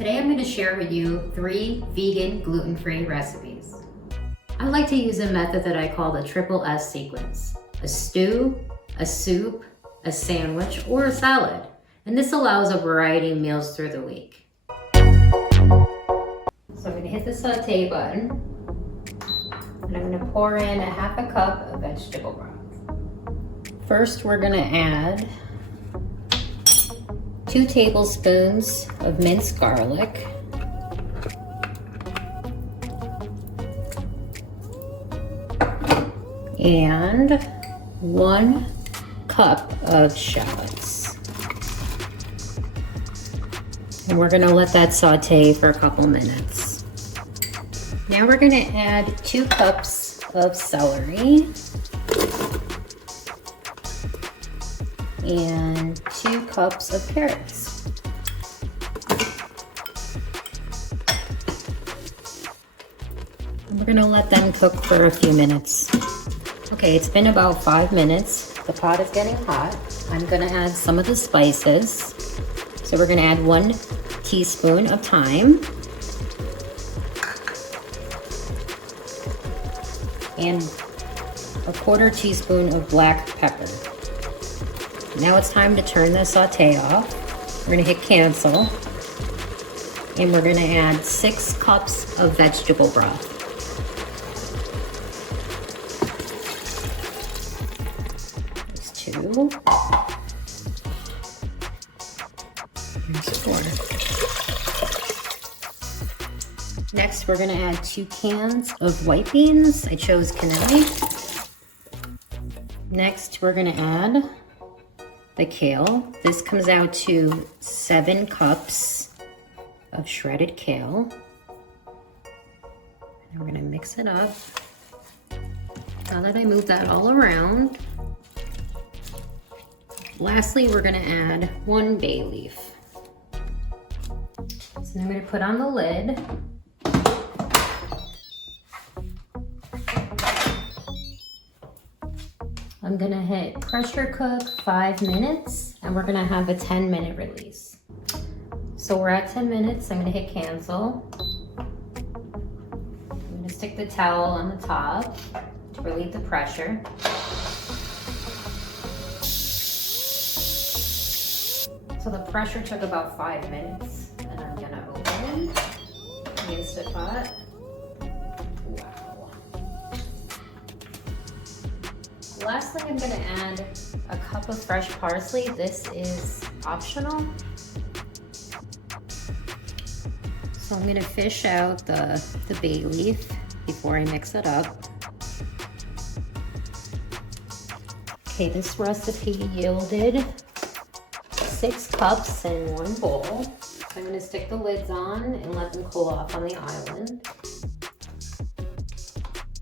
Today I'm going to share with you 3 vegan gluten-free recipes. I like to use a method that I call the triple S sequence: a stew, a soup, a sandwich, or a salad. And this allows a variety of meals through the week. So I'm going to hit the saute button, and I'm going to pour in a half a cup of vegetable broth. First, we're going to add 2 tablespoons of minced garlic, and 1 cup of shallots. And we're going to let that saute for a couple minutes. Now we're going to add 2 cups of celery and 2 cups of carrots. And we're going to let them cook for a few minutes. Okay, it's been about 5 minutes. The pot is getting hot. I'm going to add some of the spices. So we're going to add 1 teaspoon of thyme and a 1/4 teaspoon of black pepper. Now it's time to turn the saute off. We're going to hit cancel, and we're going to add 6 cups of vegetable broth. There's 2. Here's 4. Next, we're going to add 2 cans of white beans. I chose cannelli. Next, we're going to add the kale. This comes out to 7 cups of shredded kale. And we're gonna mix it up. Now that I move that all around, lastly, we're gonna add 1 bay leaf. So I'm gonna put on the lid. I'm gonna hit pressure cook 5 minutes, and we're gonna have a 10-minute release. So we're at 10 minutes, I'm gonna hit cancel. I'm gonna stick the towel on the top to relieve the pressure. So the pressure took about 5 minutes, and I'm gonna open the Instant Pot. Last thing, I'm going to add a cup of fresh parsley. This is optional. So I'm going to fish out the bay leaf before I mix it up. Okay, this recipe yielded 6 cups in 1 bowl. I'm going to stick the lids on and let them cool off on the island.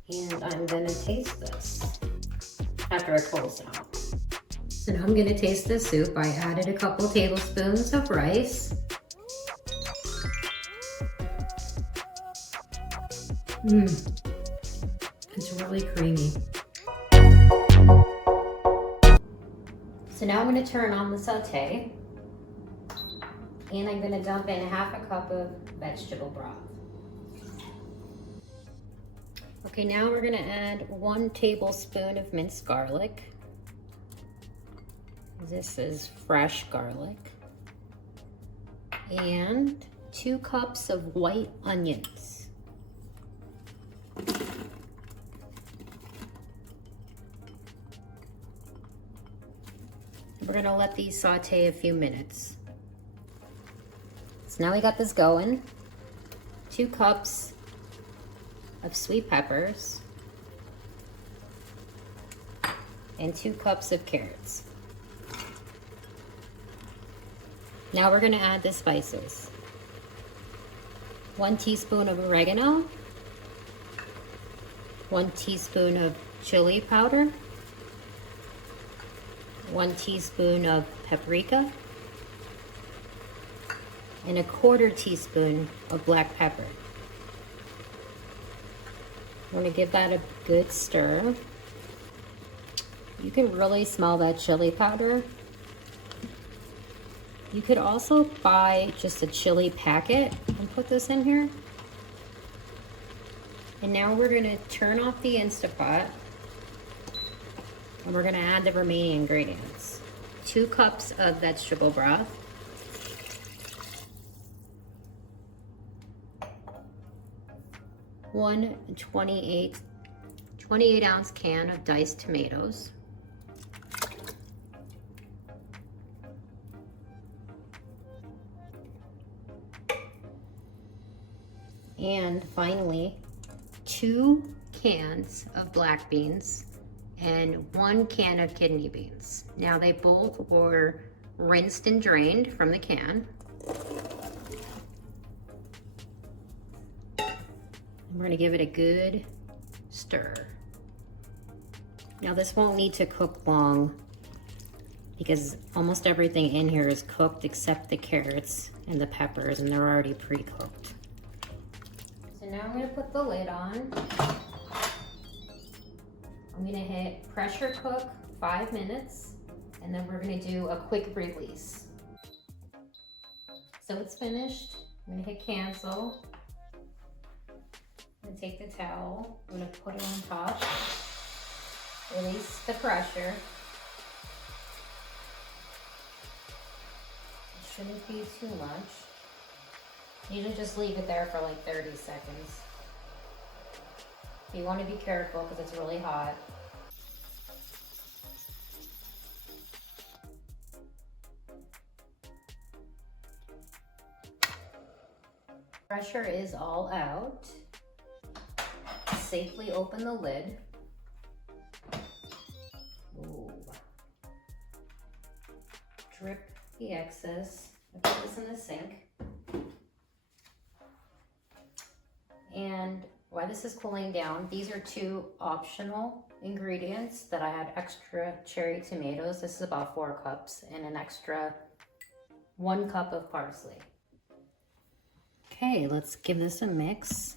And I'm going to taste this after it cools down. So now I'm going to taste the soup. I added a couple tablespoons of rice. It's really creamy. So now I'm going to turn on the saute, and I'm going to dump in 1/2 cup of vegetable broth. Okay, now we're going to add 1 tablespoon of minced garlic. This is fresh garlic. And 2 cups of white onions. We're going to let these saute a few minutes. So now we got this going. 2 cups of sweet peppers and 2 cups of carrots. Now we're going to add the spices. 1 teaspoon of oregano, 1 teaspoon of chili powder, 1 teaspoon of paprika, and a 1/4 teaspoon of black pepper. I'm going to give that a good stir. You can really smell that chili powder. You could also buy just a chili packet and put this in here. And now we're gonna turn off the Instapot and we're gonna add the remaining ingredients. 2 cups of vegetable broth. 1 28-ounce can of diced tomatoes. And finally, 2 cans of black beans and 1 can of kidney beans. Now they both were rinsed and drained from the can. We're gonna give it a good stir. Now this won't need to cook long because almost everything in here is cooked except the carrots and the peppers, and they're already pre-cooked. So now I'm gonna put the lid on. I'm gonna hit pressure cook 5 minutes, and then we're gonna do a quick release. So it's finished. I'm gonna hit cancel. I'm gonna take the towel, I'm gonna put it on top, release the pressure. It shouldn't be too much. You can just leave it there for like 30 seconds. You want to be careful because it's really hot. Pressure is all out. Safely open the lid. Ooh. Drip the excess. I put this in the sink. And while this is cooling down, these are 2 optional ingredients that I had extra cherry tomatoes. This is about 4 cups and an extra 1 cup of parsley. Okay, let's give this a mix.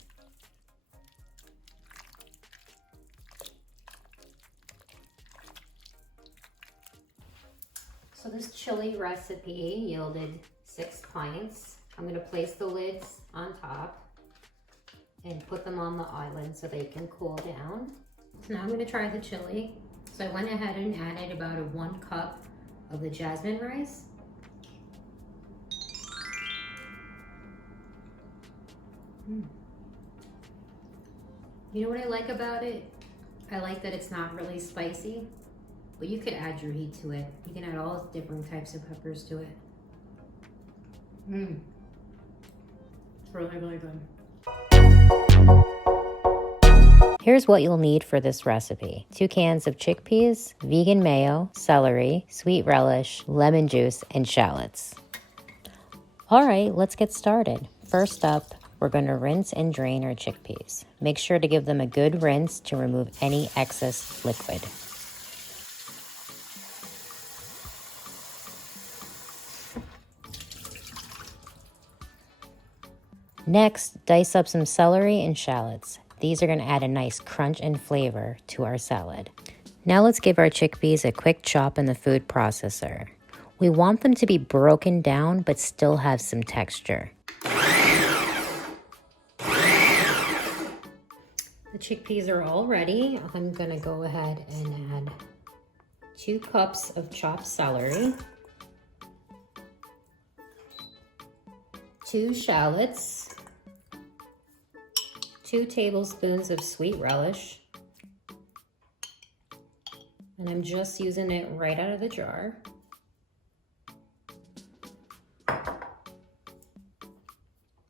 So this chili recipe yielded 6 pints. I'm gonna place the lids on top and put them on the island so they can cool down. So now I'm gonna try the chili. So I went ahead and added about 1 cup of the jasmine rice. You know what I like about it? I like that it's not really spicy, but you could add your heat to it. You can add all different types of peppers to it. It's really, really good. Here's what you'll need for this recipe. 2 cans of chickpeas, vegan mayo, celery, sweet relish, lemon juice, and shallots. All right, let's get started. First up, we're going to rinse and drain our chickpeas. Make sure to give them a good rinse to remove any excess liquid. Next, dice up some celery and shallots. These are going to add a nice crunch and flavor to our salad. Now let's give our chickpeas a quick chop in the food processor. We want them to be broken down but still have some texture. The chickpeas are all ready. I'm gonna go ahead and add 2 cups of chopped celery, 2 shallots, 2 tablespoons of sweet relish, and I'm just using it right out of the jar.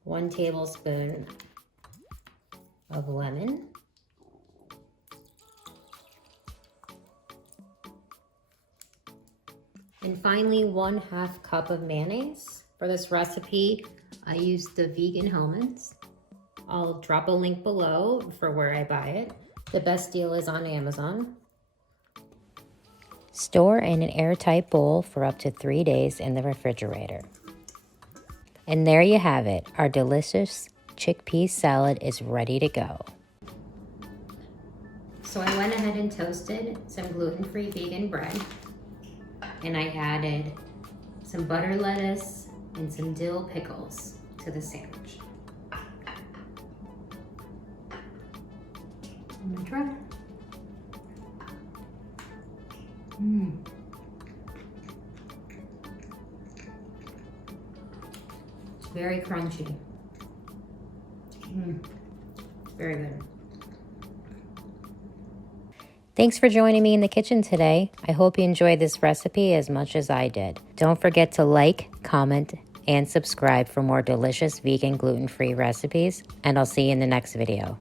1 tablespoon of lemon, and finally 1/2 cup of mayonnaise. For this recipe, I used the vegan Hellmann's. I'll drop a link below for where I buy it. The best deal is on Amazon. Store in an airtight bowl for up to 3 days in the refrigerator. And there you have it. Our delicious chickpea salad is ready to go. So I went ahead and toasted some gluten-free vegan bread, and I added some butter lettuce, and some dill pickles to the sandwich. I'm gonna try. It's very crunchy. Very good. Thanks for joining me in the kitchen today. I hope you enjoyed this recipe as much as I did. Don't forget to like, comment, and subscribe for more delicious vegan gluten-free recipes, and I'll see you in the next video.